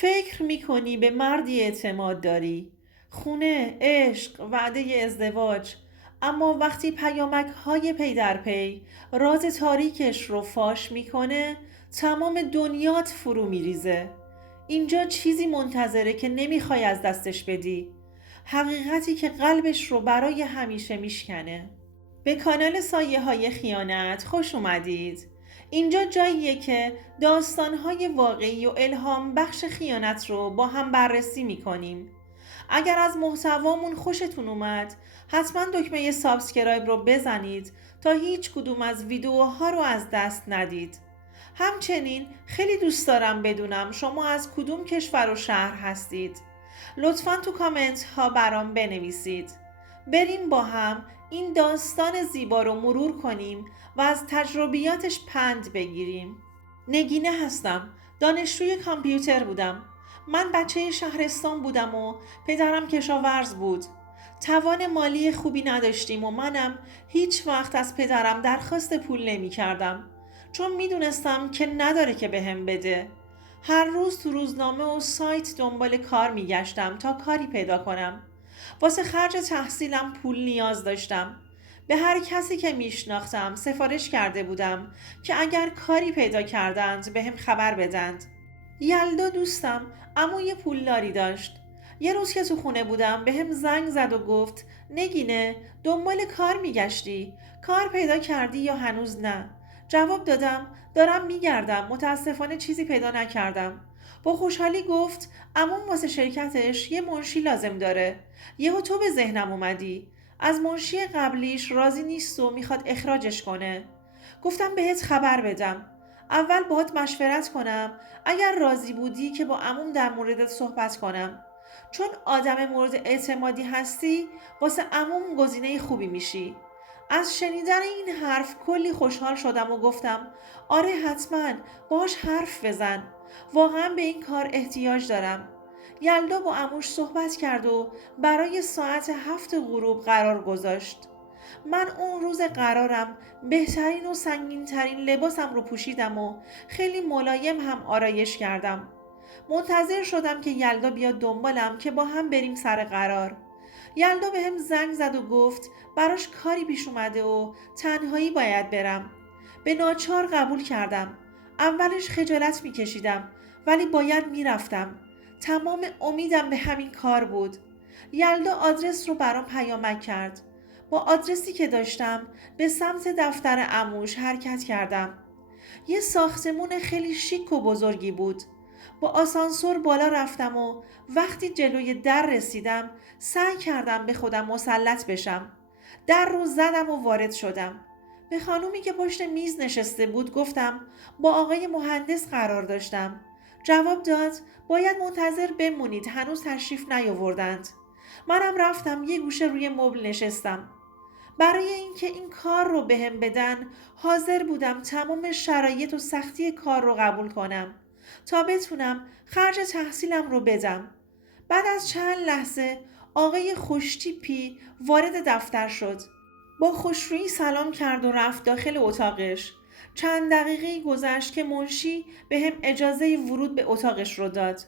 فکر میکنی به مردی اعتماد داری، خونه، عشق، وعده ازدواج، اما وقتی پیامک های پی در پی راز تاریکش رو فاش میکنه تمام دنیات فرو میریزه. اینجا چیزی منتظره که نمیخوای از دستش بدی، حقیقتی که قلبش رو برای همیشه میشکنه. به کانال سایه های خیانت خوش اومدید. اینجا جاییه که داستانهای واقعی و الهام بخش خیانت رو با هم بررسی میکنیم. اگر از محتوامون خوشتون اومد حتما دکمه سابسکرایب رو بزنید تا هیچ کدوم از ویدیوها رو از دست ندید. همچنین خیلی دوست دارم بدونم شما از کدوم کشور و شهر هستید. لطفاً تو کامنت ها برام بنویسید. بریم با هم این داستان زیبا رو مرور کنیم و از تجربیاتش پند بگیریم. نگینه هستم. دانشجوی کامپیوتر بودم. من بچه شهرستان بودم و پدرم کشاورز بود. توان مالی خوبی نداشتیم و منم هیچ وقت از پدرم درخواست پول نمی کردم. چون می دونستم که نداره که بهم بده. هر روز تو روزنامه و سایت دنبال کار می گشتم تا کاری پیدا کنم. واسه خرج تحصیلم پول نیاز داشتم. به هر کسی که میشناختم سفارش کرده بودم که اگر کاری پیدا کردند بهم خبر بدند. یلدا دوستم عموی پولداری داشت. یه روز که تو خونه بودم بهم زنگ زد و گفت نگینه دنبال کار میگشتی؟ کار پیدا کردی یا هنوز نه؟ جواب دادم دارم میگردم، متاسفانه چیزی پیدا نکردم. با خوشحالی گفت عموم واسه شرکتش یه منشی لازم داره. یهو تو به ذهنم اومدی. از منشی قبلیش راضی نیست و میخواد اخراجش کنه. گفتم بهت خبر بدم. اول باهات مشورت کنم، اگر راضی بودی که با عموم در موردت صحبت کنم. چون آدم مورد اعتمادی هستی واسه عموم گزینه خوبی میشی. از شنیدن این حرف کلی خوشحال شدم و گفتم آره حتما باهاش حرف بزن. واقعا به این کار احتیاج دارم. یلدا با عموش صحبت کرد و برای ساعت 7 غروب قرار گذاشت. من اون روز قرارم بهترین و سنگین لباسم رو پوشیدم و خیلی ملایم هم آرایش کردم. منتظر شدم که یلدا بیاد دنبالم که با هم بریم سر قرار. یلدا بهم زنگ زد و گفت براش کاری پیش اومده و تنهایی باید برم. به ناچار قبول کردم. اولش خجالت میکشیدم ولی باید میرفتم. تمام امیدم به همین کار بود. یلدا آدرس رو برام پیامک کرد. با آدرسی که داشتم به سمت دفتر عموش حرکت کردم. یه ساختمون خیلی شیک و بزرگی بود. با آسانسور بالا رفتم و وقتی جلوی در رسیدم سعی کردم به خودم مسلط بشم. در رو زدم و وارد شدم. به خانومی که پشت میز نشسته بود گفتم با آقای مهندس قرار داشتم. جواب داد باید منتظر بمونید، هنوز تشریف نیاوردند. منم رفتم یه گوشه روی مبل نشستم. برای اینکه این کار رو بهم بدن حاضر بودم تمام شرایط و سختی کار رو قبول کنم تا بتونم خرج تحصیلم رو بدم. بعد از چند لحظه آقای خوشتیپی وارد دفتر شد. با خوشرویی سلام کرد و رفت داخل اتاقش. چند دقیقه گذشت که منشی بهم اجازه ورود به اتاقش رو داد.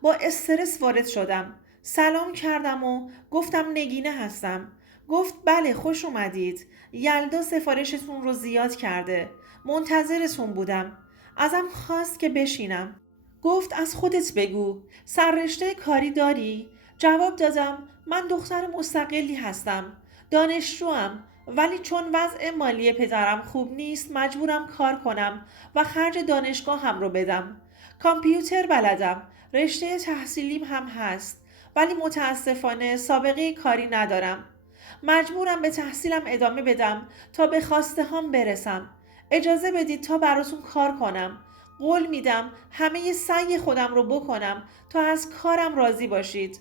با استرس وارد شدم. سلام کردم و گفتم نگینه هستم. گفت بله خوش اومدید. یلدا سفارشتون رو زیاد کرده. منتظرتون بودم. ازم خواست که بشینم. گفت از خودت بگو. سررشته کاری داری؟ جواب دادم من دختر مستقلی هستم. دانشجوام ولی چون وضع مالی پدرم خوب نیست مجبورم کار کنم و خرج دانشگاه هم رو بدم. کامپیوتر بلدم. رشته تحصیلیم هم هست. ولی متاسفانه سابقه کاری ندارم. مجبورم به تحصیلم ادامه بدم تا به خواسته هام برسم. اجازه بدید تا براتون کار کنم. قول میدم همه سعی خودم رو بکنم تا از کارم راضی باشید.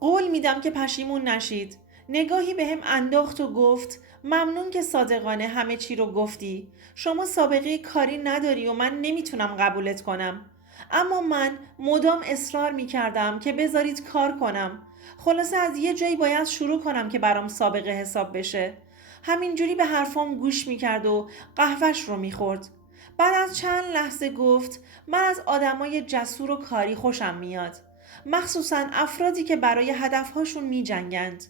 قول میدم که پشیمون نشید. نگاهی بهم انداخت و گفت ممنون که صادقانه همه چی رو گفتی. شما سابقه کاری نداری و من نمیتونم قبولت کنم. اما من مدام اصرار میکردم که بذارید کار کنم. خلاصه از یه جایی باید شروع کنم که برام سابقه حساب بشه. همینجوری به حرفام گوش میکرد و قهوهش رو میخورد. بعد از چند لحظه گفت من از آدمای جسور و کاری خوشم میاد. مخصوصاً افرادی که برای هدفهاشون می جنگند.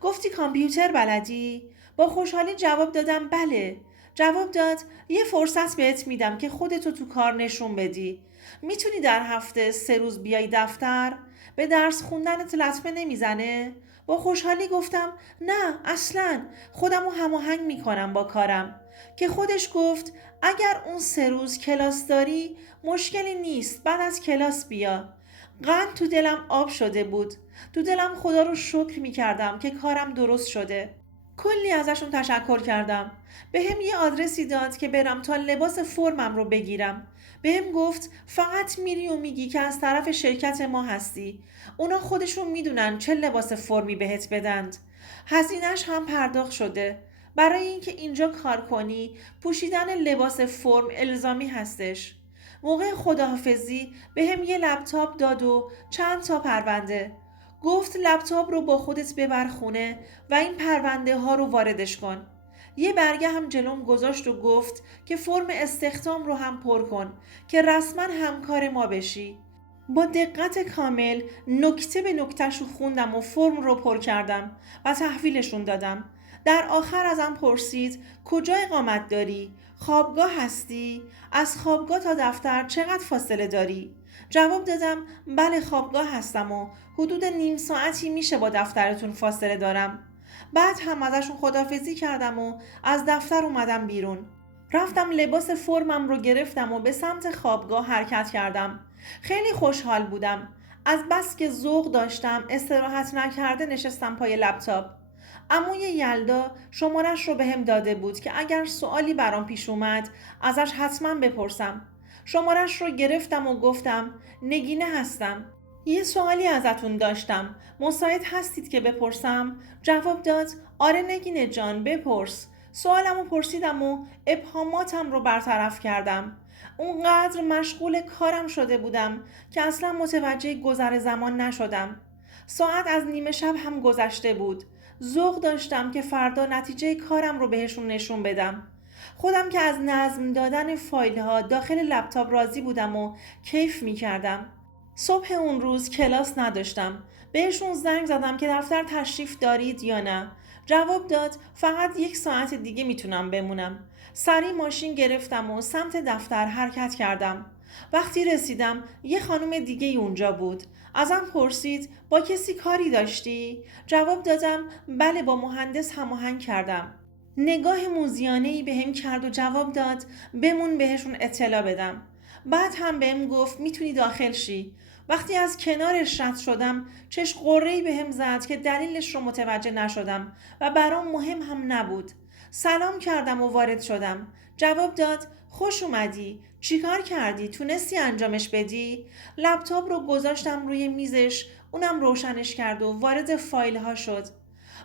گفتی کامپیوتر بلدی؟ با خوشحالی جواب دادم بله. جواب داد یه فرصت بهت میدم که خودتو تو کار نشون بدی. میتونی در هفته 3 روز بیای دفتر؟ به درس خوندنت لطمه نمیزنه؟ با خوشحالی گفتم نه اصلاً، خودمو هماهنگ میکنم با کارم. که خودش گفت اگر اون 3 روز کلاس داری مشکلی نیست، بعد از کلاس بیا. قند تو دلم آب شده بود. تو دلم خدا رو شکر می کردم که کارم درست شده. کلی ازشون تشکر کردم. به هم یه آدرسی داد که برم تا لباس فرمم رو بگیرم. به هم گفت فقط میری و میگی که از طرف شرکت ما هستی. اونا خودشون میدونن چه لباس فرمی بهت بدند. هزینه‌اش هم پرداخت شده. برای اینکه اینجا کار کنی پوشیدن لباس فرم الزامی هستش. موقع خداحافظی به هم یه لپتاپ داد و چند تا پرونده. گفت لپتاپ رو با خودت ببر خونه و این پرونده ها رو واردش کن. یه برگه هم جلوم گذاشت و گفت که فرم استخدام رو هم پر کن که رسما همکار ما بشی. با دقت کامل نکته به نکتهش رو خوندم و فرم رو پر کردم و تحویلشون دادم. در آخر ازم پرسید کجا اقامت داری؟ خوابگاه هستی؟ از خوابگاه تا دفتر چقدر فاصله داری؟ جواب دادم بله خوابگاه هستم و حدود نیم ساعتی میشه با دفترتون فاصله دارم. بعد هم ازشون خداحافظی کردم و از دفتر اومدم بیرون. رفتم لباس فرمم رو گرفتم و به سمت خوابگاه حرکت کردم. خیلی خوشحال بودم. از بس که ذوق داشتم استراحت نکرده نشستم پای لپتاپ. عموی یلدا شمارش رو بهم داده بود که اگر سوالی برام پیش اومد ازش حتما بپرسم. شمارش رو گرفتم و گفتم نگینه هستم. یه سوالی ازتون داشتم. مساعد هستید که بپرسم؟ جواب داد آره نگینه جان بپرس. سوالمو پرسیدم و ابهاماتم رو برطرف کردم. اونقدر مشغول کارم شده بودم که اصلا متوجه گذر زمان نشدم. ساعت از نیمه شب هم گذشته بود. ذوق داشتم که فردا نتیجه کارم رو بهشون نشون بدم. خودم که از نظم دادن فایل ها داخل لپتاپ راضی بودم و کیف می کردم. صبح اون روز کلاس نداشتم. بهشون زنگ زدم که دفتر تشریف دارید یا نه. جواب داد فقط 1 ساعت دیگه میتونم بمونم. سری ماشین گرفتم و سمت دفتر حرکت کردم. وقتی رسیدم یه خانم دیگه اونجا بود. ازم پرسید با کسی کاری داشتی؟ جواب دادم بله با مهندس هماهنگ کردم. نگاه موذیانه‌ای بهم کرد و جواب داد بمون بهشون اطلاع بدم. بعد هم بهم گفت میتونی داخل شی. وقتی از کنارش رد شدم چش قره‌ای بهم زد که دلیلش رو متوجه نشدم و برام مهم هم نبود. سلام کردم و وارد شدم. جواب داد خوش اومدی. چیکار کردی؟ تونستی انجامش بدی؟ لپتاپ رو گذاشتم روی میزش، اونم روشنش کرد و وارد فایل ها شد.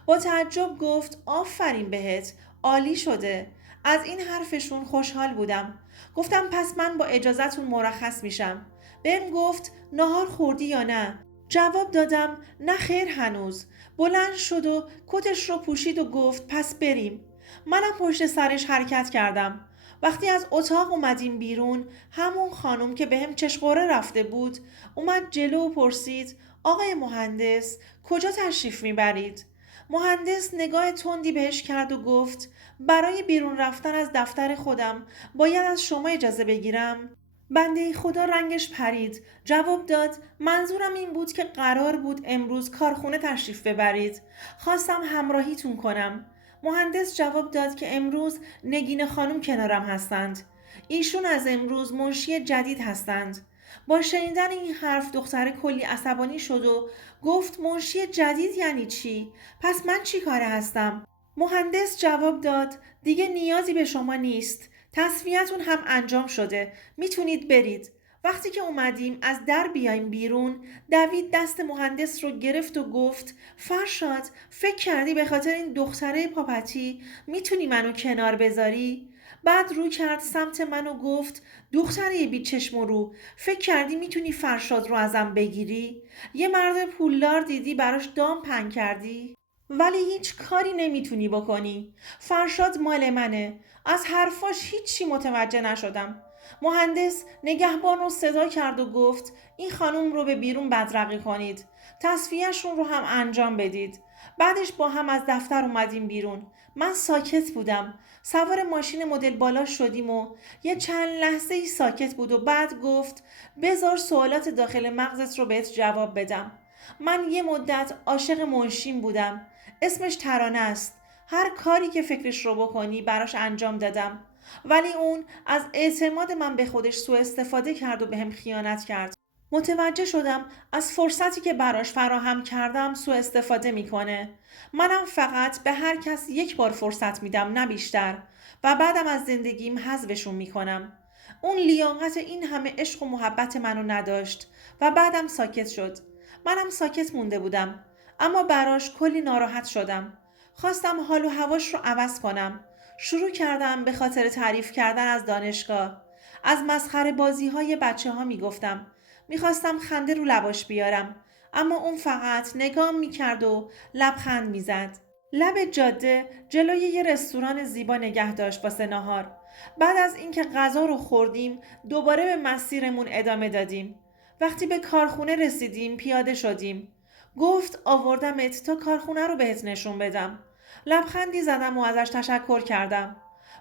با تعجب گفت آفرین بهت، عالی شده. از این حرفشون خوشحال بودم. گفتم پس من با اجازهتون مرخص میشم. بهم گفت نهار خوردی یا نه؟ جواب دادم نه خیر هنوز. بلند شد و کتش رو پوشید و گفت پس بریم. منم پشت سرش حرکت کردم. وقتی از اتاق اومدیم بیرون همون خانم که بهم چشقوره رفته بود اومد جلو و پرسید آقای مهندس کجا تشریف میبرید؟ مهندس نگاه تندی بهش کرد و گفت برای بیرون رفتن از دفتر خودم باید از شما اجازه بگیرم. بنده خدا رنگش پرید. جواب داد منظورم این بود که قرار بود امروز کارخونه تشریف ببرید. خواستم همراهیتون کنم. مهندس جواب داد که امروز نگین خانم کنارم هستند. ایشون از امروز منشی جدید هستند. با شنیدن این حرف دختر کلی عصبانی شد و گفت منشی جدید یعنی چی؟ پس من چی کاره هستم؟ مهندس جواب داد دیگه نیازی به شما نیست. تصفیه‌تون هم انجام شده. میتونید برید. وقتی که اومدیم از در بیایم بیرون دوید دست مهندس رو گرفت و گفت فرشاد فکر کردی به خاطر این دختره پاپتی میتونی منو کنار بذاری؟ بعد رو کرد سمت من و گفت دختره بی چشم و رو فکر کردی میتونی فرشاد رو ازم بگیری؟ یه مرد پولدار دیدی براش دام پهن کردی؟ ولی هیچ کاری نمیتونی بکنی. فرشاد مال منه. از حرفاش هیچی متوجه نشدم. مهندس نگهبان رو صدا کرد و گفت این خانم رو به بیرون بدرقه کنید. تصفیهشون رو هم انجام بدید. بعدش با هم از دفتر اومدیم بیرون. من ساکت بودم. سوار ماشین مدل بالا شدیم و یه چند لحظه ای ساکت بود و بعد گفت بذار سوالات داخل مغزت رو بهت جواب بدم. من یه مدت عاشق منشین بودم. اسمش ترانه است. هر کاری که فکرش رو بکنی براش انجام دادم. ولی اون از اعتماد من به خودش سوء استفاده کرد و بهم خیانت کرد. متوجه شدم از فرصتی که براش فراهم کردم سوء استفاده میکنه. منم فقط به هر کس یک بار فرصت میدم نه بیشتر و بعدم از زندگیم حذفشون میکنم. اون لیاقت این همه عشق و محبت منو نداشت و بعدم ساکت شد. منم ساکت مونده بودم اما براش کلی ناراحت شدم. خواستم حال و هواش رو عوض کنم. شروع کردم به خاطر تعریف کردن از دانشگاه. از مسخره بازی های بچه ها می گفتم. میخواستم خنده رو لباش بیارم اما اون فقط نگام میکرد و لبخند میزد. لب جاده جلوی یه رستوران زیبا نگه داشت واسه ناهار. بعد از اینکه غذا رو خوردیم دوباره به مسیرمون ادامه دادیم. وقتی به کارخونه رسیدیم پیاده شدیم. گفت آوردمت تا کارخونه رو بهت نشون بدم. لبخندی زدم و ازش تشکر کردم.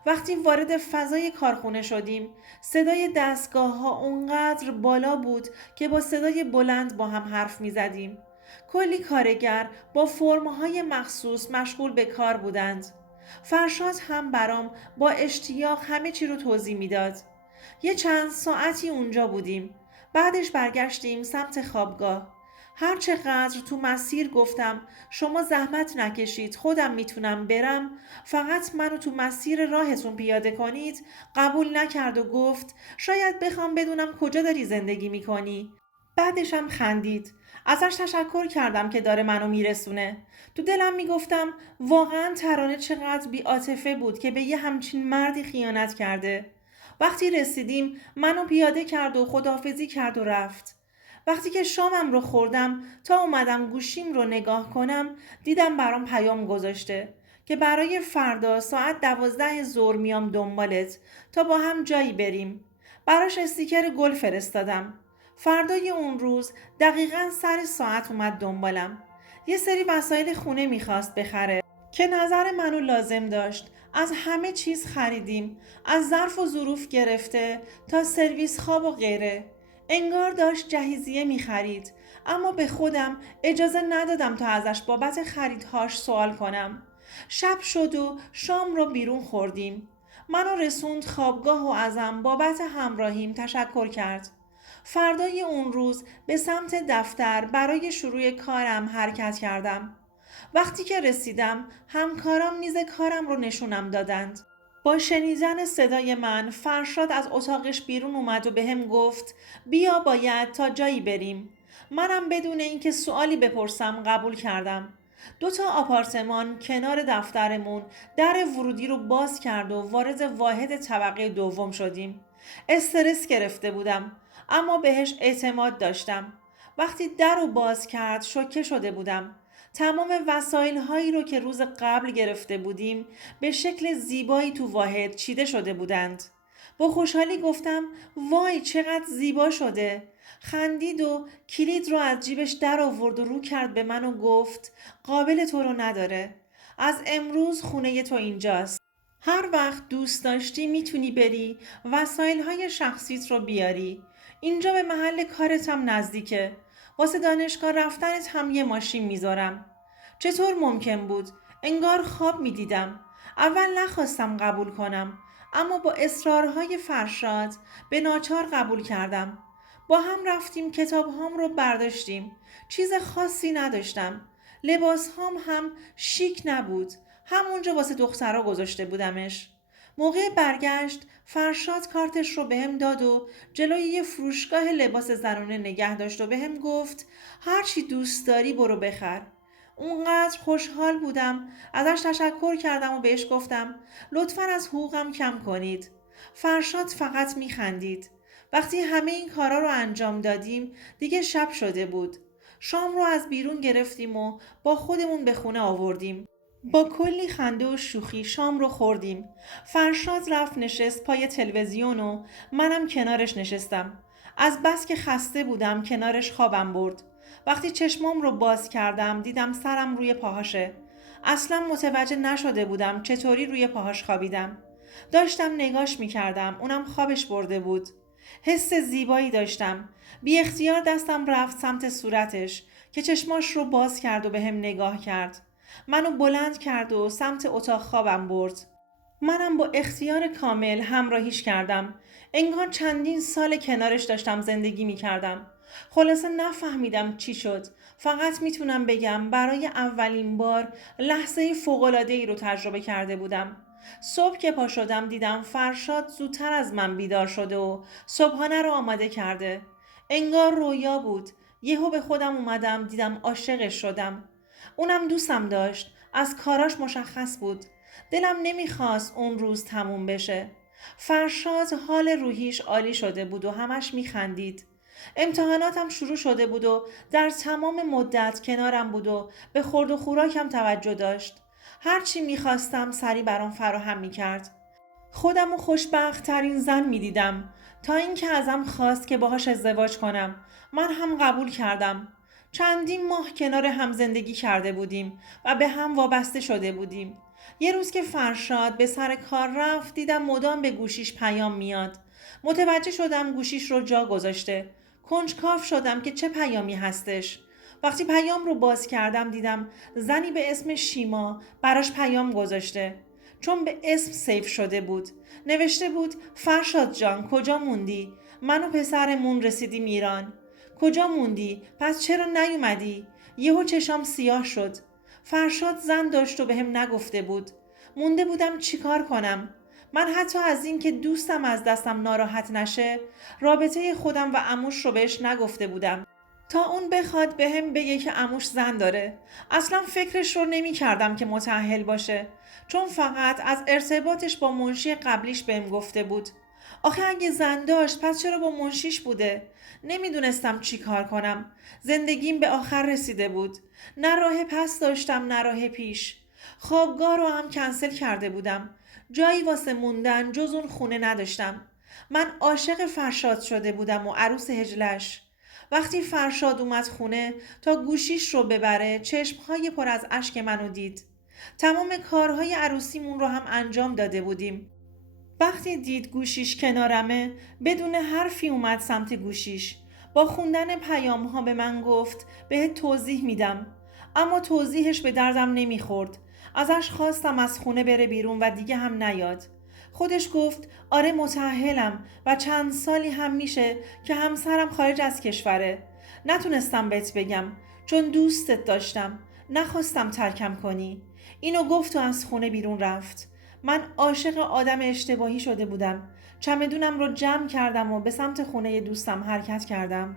وقتی وارد فضای کارخونه شدیم صدای دستگاه ها اونقدر بالا بود که با صدای بلند با هم حرف می زدیم. کلی کارگر با فرمهای مخصوص مشغول به کار بودند. فرشاد هم برام با اشتیاق همه چی رو توضیح میداد. یه چند ساعتی اونجا بودیم. بعدش برگشتیم سمت خوابگاه. هر چقدر تو مسیر گفتم شما زحمت نکشید خودم میتونم برم فقط منو تو مسیر راهتون پیاده کنید قبول نکرد و گفت شاید بخوام بدونم کجا داری زندگی میکنی. بعدش هم خندید. ازش تشکر کردم که داره منو میرسونه. تو دلم میگفتم واقعا ترانه چقدر بی‌عاطفه بود که به یه همچین مردی خیانت کرده. وقتی رسیدیم منو پیاده کرد و خداحافظی کرد و رفت. وقتی که شامم رو خوردم تا اومدم گوشیم رو نگاه کنم دیدم برام پیام گذاشته که برای فردا ساعت 12 ظهر میام دنبالت تا با هم جایی بریم. براش استیکر گل فرستادم. فردای اون روز دقیقاً سر ساعت اومد دنبالم. یه سری وسایل خونه میخواست بخره که نظر منو لازم داشت. از همه چیز خریدیم. از ظرف و ظروف گرفته تا سرویس خواب و غیره. انگار داشت جهیزیه میخرید اما به خودم اجازه ندادم تا ازش بابت خریدهاش سوال کنم. شب شد و شام رو بیرون خوردیم. منو رسوند خوابگاه و ازم بابت همراهیم تشکر کرد. فردای اون روز به سمت دفتر برای شروع کارم حرکت کردم. وقتی که رسیدم همکارام میز کارم رو نشونم دادند. با شنیدن صدای من فرشاد از اتاقش بیرون اومد و بهم گفت بیا باید تا جایی بریم. منم بدون اینکه سوالی بپرسم قبول کردم. 2 آپارتمان کنار دفترمون در ورودی رو باز کرد و وارد واحد طبقه دوم شدیم. استرس گرفته بودم اما بهش اعتماد داشتم. وقتی در رو باز کرد شوکه شده بودم. تمام وسایل هایی رو که روز قبل گرفته بودیم به شکل زیبایی تو واحد چیده شده بودند. با خوشحالی گفتم وای چقدر زیبا شده. خندید و کلید رو از جیبش در آورد و رو کرد به من و گفت قابل تو رو نداره. از امروز خونه تو اینجاست. هر وقت دوست داشتی میتونی بری وسایل های شخصیت رو بیاری. اینجا به محل کارت هم نزدیکه. واسه دانشگاه رفتنت هم یه ماشین میذارم. چطور ممکن بود؟ انگار خواب میدیدم. اول نخواستم قبول کنم اما با اصرارهای فرشاد به ناچار قبول کردم. با هم رفتیم کتاب هام رو برداشتیم. چیز خاصی نداشتم. لباس هام هم شیک نبود. همونجا واسه دخترها گذاشته بودمش. موقع برگشت فرشاد کارتش رو بهم داد و جلوی یه فروشگاه لباس زنانه نگه داشت و بهم گفت هر چی دوست داری برو بخر. اونقدر خوشحال بودم ازش تشکر کردم و بهش گفتم لطفاً از حقوقم کم کنید. فرشاد فقط میخندید. وقتی همه این کارا رو انجام دادیم دیگه شب شده بود. شام رو از بیرون گرفتیم و با خودمون به خونه آوردیم. با کلی خنده و شوخی شام رو خوردیم. فرشاد رفت نشست پای تلویزیون و منم کنارش نشستم. از بس که خسته بودم کنارش خوابم برد. وقتی چشمام رو باز کردم دیدم سرم روی پاهاشه. اصلا متوجه نشده بودم چطوری روی پاهاش خوابیدم. داشتم نگاش میکردم، اونم خوابش برده بود. حس زیبایی داشتم. بی اختیار دستم رفت سمت صورتش که چشماش رو باز کرد و به هم نگاه کرد. منو بلند کرد و سمت اتاق خوابم برد. منم با اختیار کامل همراهیش کردم. انگار چندین سال کنارش داشتم زندگی می کردم. خلاصه نفهمیدم چی شد. فقط میتونم بگم برای اولین بار لحظه فوق‌العاده‌ای رو تجربه کرده بودم. صبح که پا شدم دیدم فرشاد زودتر از من بیدار شده و صبحانه رو آماده کرده. انگار رویا بود. یهو به خودم اومدم دیدم عاشقش شدم. اونم دوستم داشت. از کاراش مشخص بود. دلم نمیخواست اون روز تموم بشه. فرشاد حال روحیش عالی شده بود و همش میخندید. امتحاناتم شروع شده بود و در تمام مدت کنارم بود و به خورد و خوراکم توجه داشت. هرچی میخواستم سری برام فراهم میکرد. خودم و خوشبخت ترین زن می دیدم تا اینکه ازم خواست که باهاش ازدواج کنم. من هم قبول کردم. چندین ماه کنار هم زندگی کرده بودیم و به هم وابسته شده بودیم. یه روز که فرشاد به سر کار رفت دیدم مدام به گوشیش پیام میاد. متوجه شدم گوشیش رو جا گذاشته. کنجکاو شدم که چه پیامی هستش. وقتی پیام رو باز کردم دیدم زنی به اسم شیما براش پیام گذاشته. چون به اسم سیف شده بود. نوشته بود فرشاد جان کجا موندی؟ من و پسرمون رسیدیم ایران. کجا موندی؟ پس چرا نیومدی؟ یهو چشام سیاه شد. فرشاد زن داشت و بهم نگفته بود. مونده بودم چیکار کنم؟ من حتی از این که دوستم از دستم ناراحت نشه رابطه خودم و عموش رو بهش نگفته بودم تا اون بخواد بهم بگه که عموش زن داره. اصلا فکرش رو نمی کردم که متأهل باشه چون فقط از ارتباطش با منشی قبلیش بهم گفته بود. آخه اگه زن داشت پس چرا با منشیش بوده؟ نمیدونستم چی کار کنم. زندگیم به آخر رسیده بود. نه راه پس داشتم نه راه پیش. خوابگاه رو هم کنسل کرده بودم. جایی واسه موندن جز اون خونه نداشتم. من عاشق فرشاد شده بودم و عروس هجلش. وقتی فرشاد اومد خونه تا گوشیش رو ببره چشمهای پر از اشک منو دید. تمام کارهای عروسیمون رو هم انجام داده بودیم. وقتی دید گوشیش کنارمه بدون حرفی اومد سمت گوشیش. با خوندن پیام ها به من گفت بهت توضیح میدم. اما توضیحش به دردم نمیخورد. ازش خواستم از خونه بره بیرون و دیگه هم نیاد. خودش گفت آره متأهلم و چند سالی هم میشه که همسرم خارج از کشوره. نتونستم بهت بگم چون دوستت داشتم. نخواستم ترکم کنی. اینو گفت و از خونه بیرون رفت. من عاشق آدم اشتباهی شده بودم. چمدونم رو جمع کردم و به سمت خونه دوستم حرکت کردم.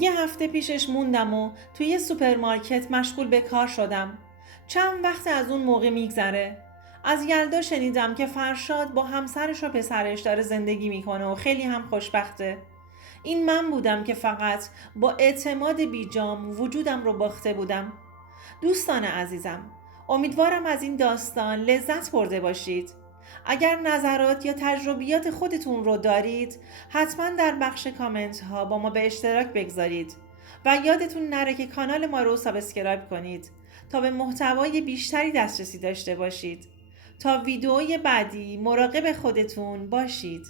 یه هفته پیشش موندم و توی یه سوپرمارکت مشغول به کار شدم. چند وقت از اون موقع میگذره. از یلدا شنیدم که فرشاد با همسرش و پسرش داره زندگی میکنه و خیلی هم خوشبخته. این من بودم که فقط با اعتماد بیجام وجودم رو باخته بودم. دوستان عزیزم، امیدوارم از این داستان لذت برده باشید. اگر نظرات یا تجربیات خودتون رو دارید حتما در بخش کامنت ها با ما به اشتراک بگذارید و یادتون نره که کانال ما رو سابسکرایب کنید تا به محتوای بیشتری دسترسی داشته باشید. تا ویدئوی بعدی مراقب خودتون باشید.